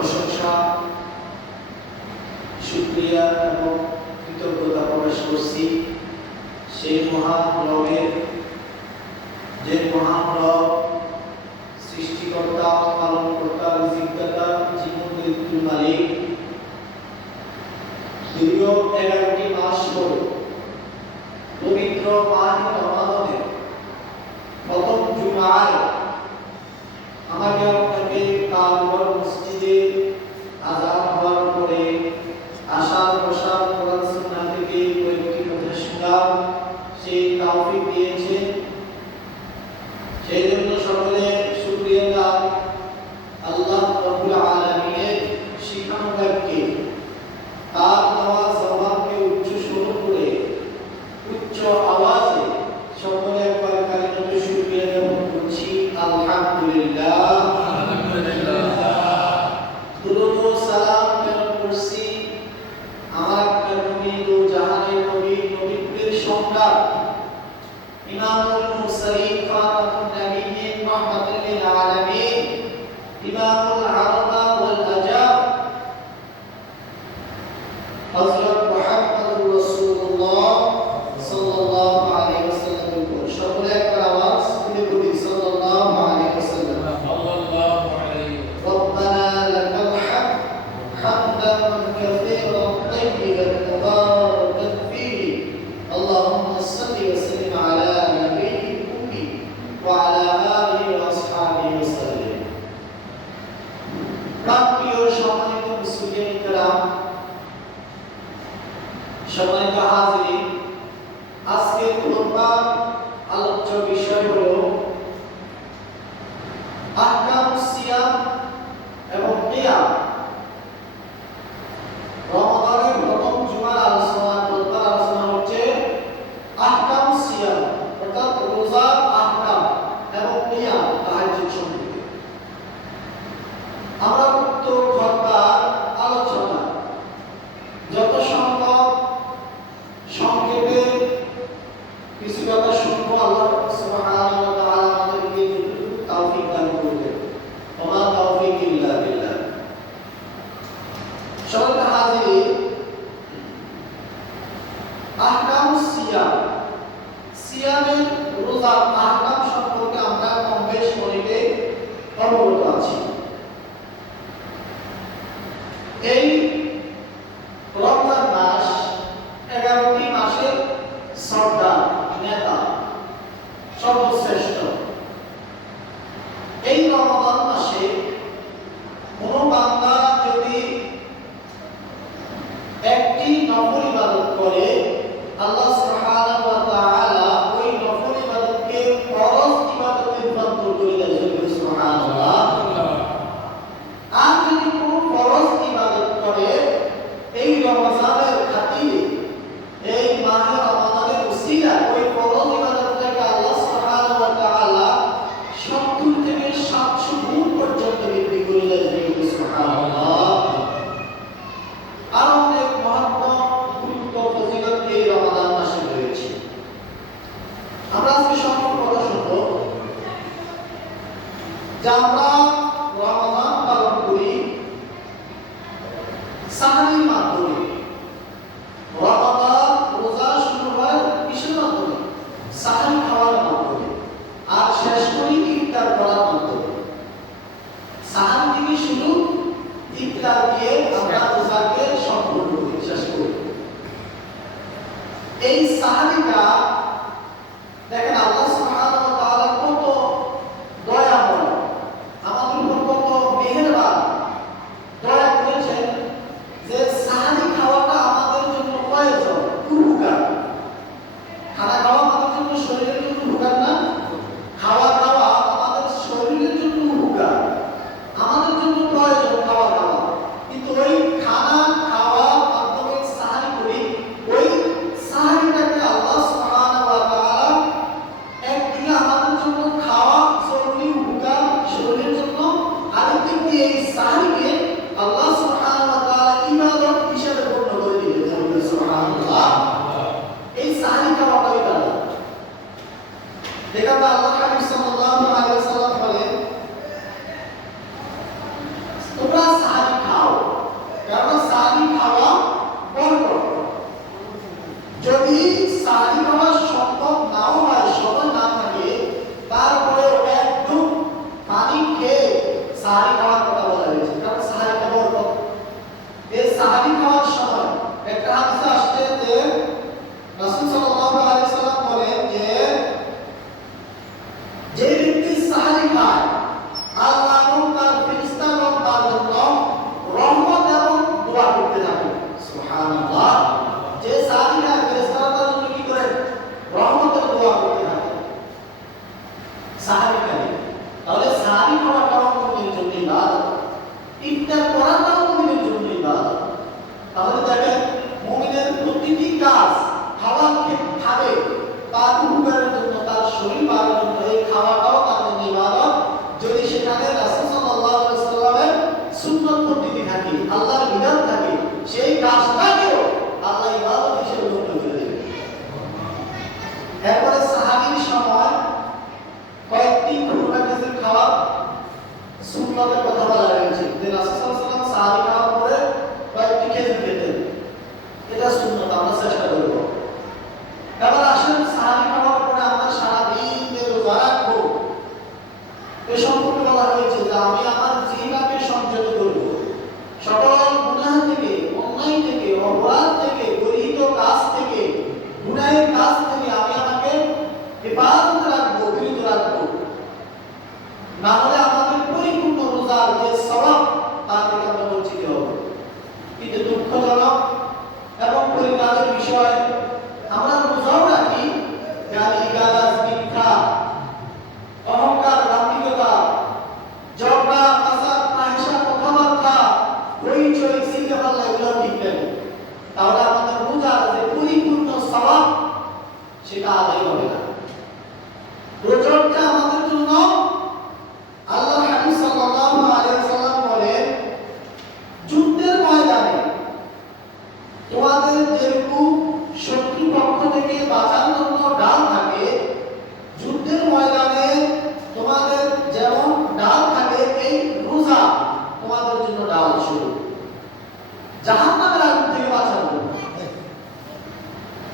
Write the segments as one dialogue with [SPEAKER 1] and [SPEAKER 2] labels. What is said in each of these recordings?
[SPEAKER 1] প্রশংসা সুক্রিয়া এবং কৃতজ্ঞতা প্রকাশ করছি সেই মহাপ্লবের যে মহাপ্লব সৃষ্টিকর্তা, পালনকর্তা অভিজ্ঞতা জীবন মৃত্যু মালিক। দীর্ঘ এগারোটি মাস পর পবিত্র মাহ প্রথম জুমায় আমাকে হাজির আলোচ্য বিষয় এই রমাদান মাসে কোনো বান্দা em started the, that can সম্পর্কে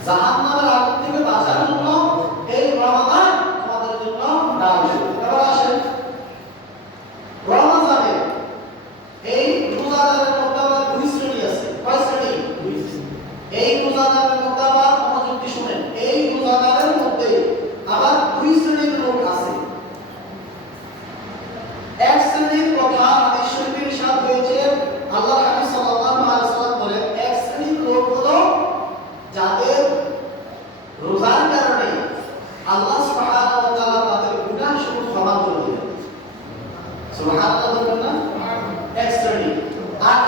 [SPEAKER 1] জাহান্নামের আগুন থেকে বাঁচার জন্য হাতটা ধরবেন না? এক শ্রেণি আর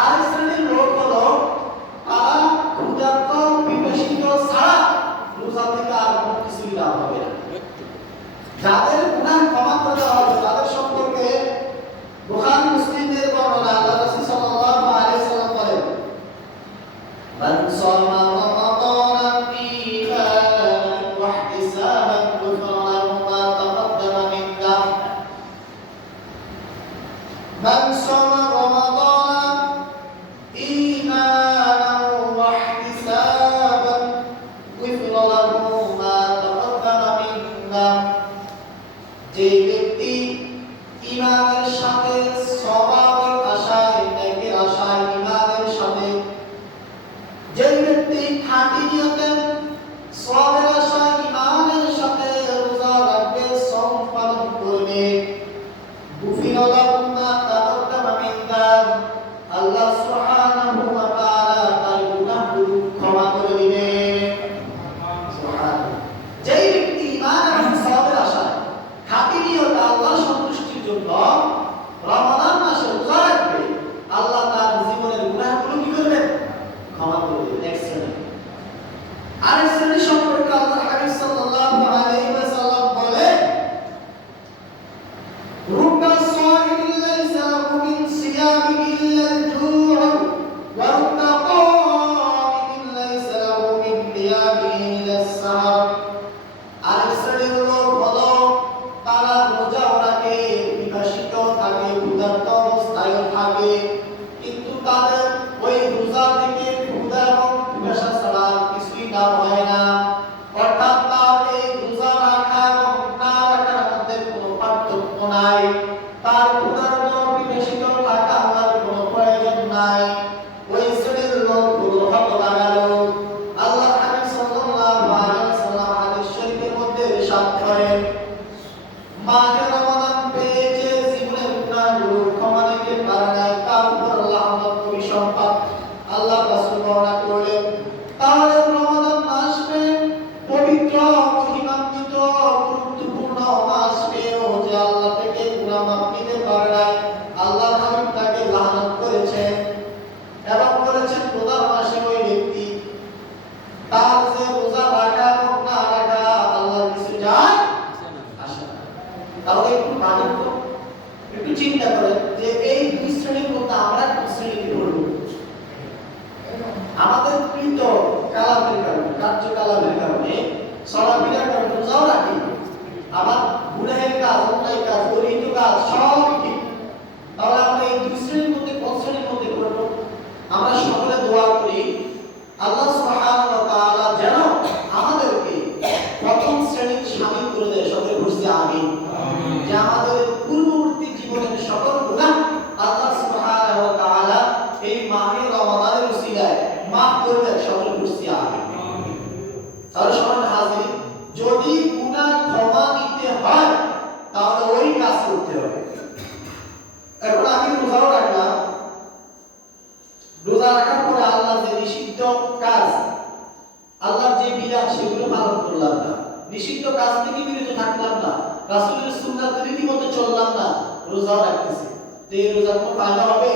[SPEAKER 1] যে এই রোজার কোনো ফায়দা হবে?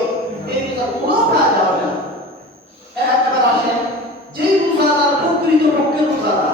[SPEAKER 1] এই রোজার কোনো ফায়দা হবে না। এক আসে, যেই রোজাদার প্রকৃত পক্ষে রোজাদার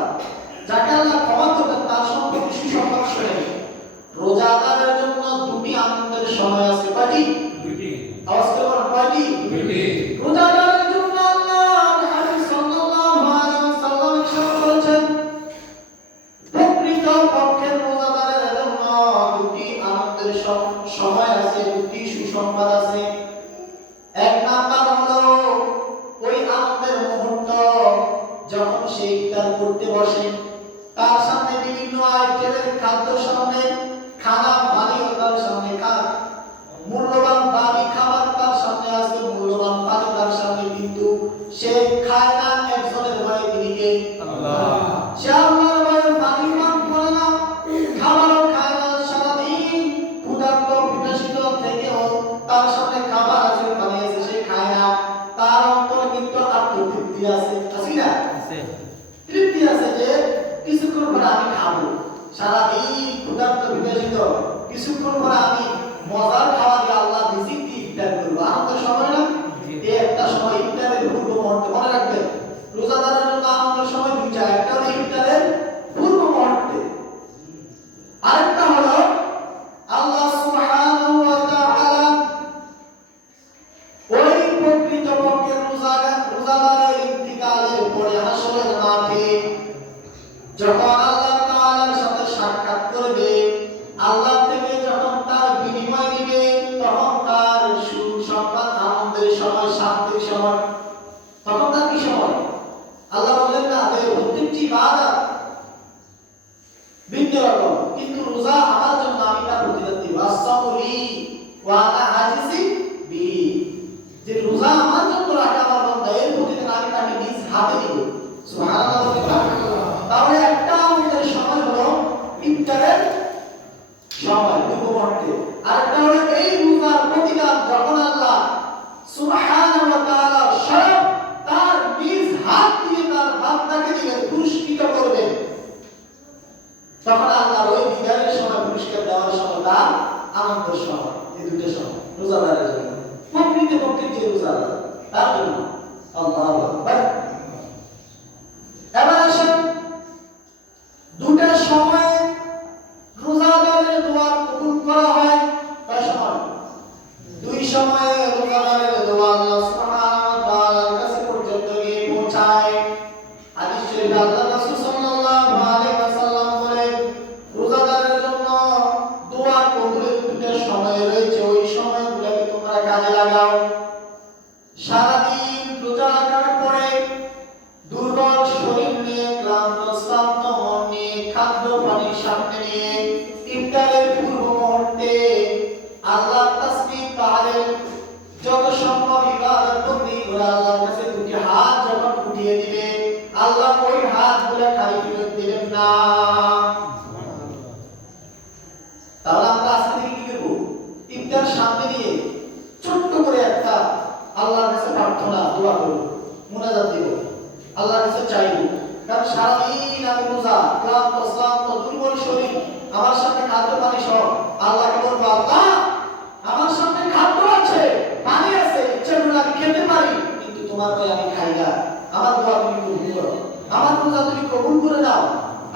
[SPEAKER 1] আমার রোজা তুমি কবুল করে দাও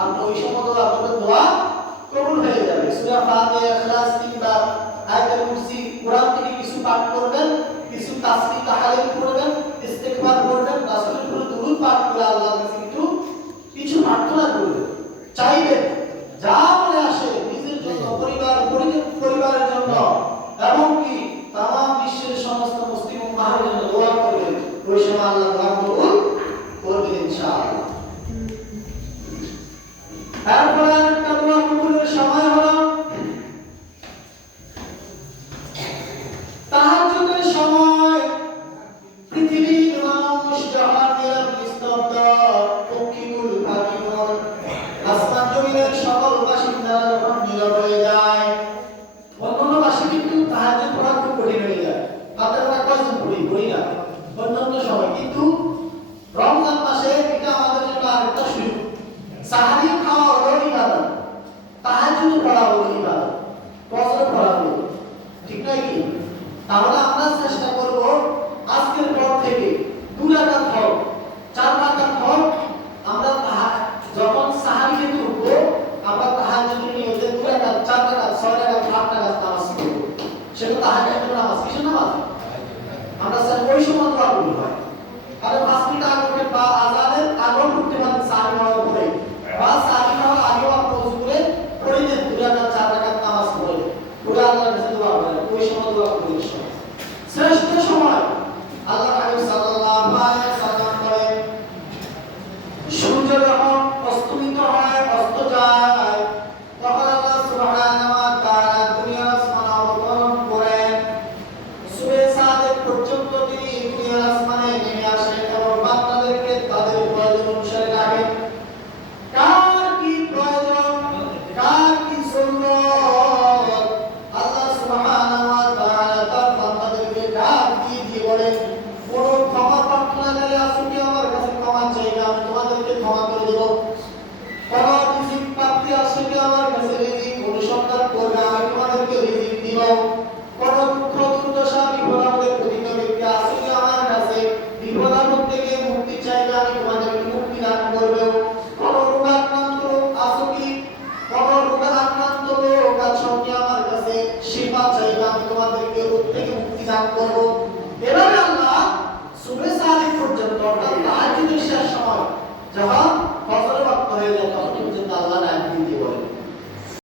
[SPEAKER 1] আমি ওই সময় আপনাদের দোয়া কবুল হয়ে যাবে। সূরা ফাতিহা, ইখলাস তিনবার আয়াতুল কুরসি, কোরআন থেকে কিছু পাঠ করবেন, কিছু তাসবিহ তাহলিল করবেন, ইস্তিগফার করবেন, রাসূলের উপর দরুদ পাঠ করে আল্লাহর কাছে কিছু পাঠ করা করবেন। চাইবেন তারপরে ফলাফল ইবাদত কসর ফলাফল তাহলে আমরা চেষ্টা করব আজকের পর থেকে দু রাকাত হক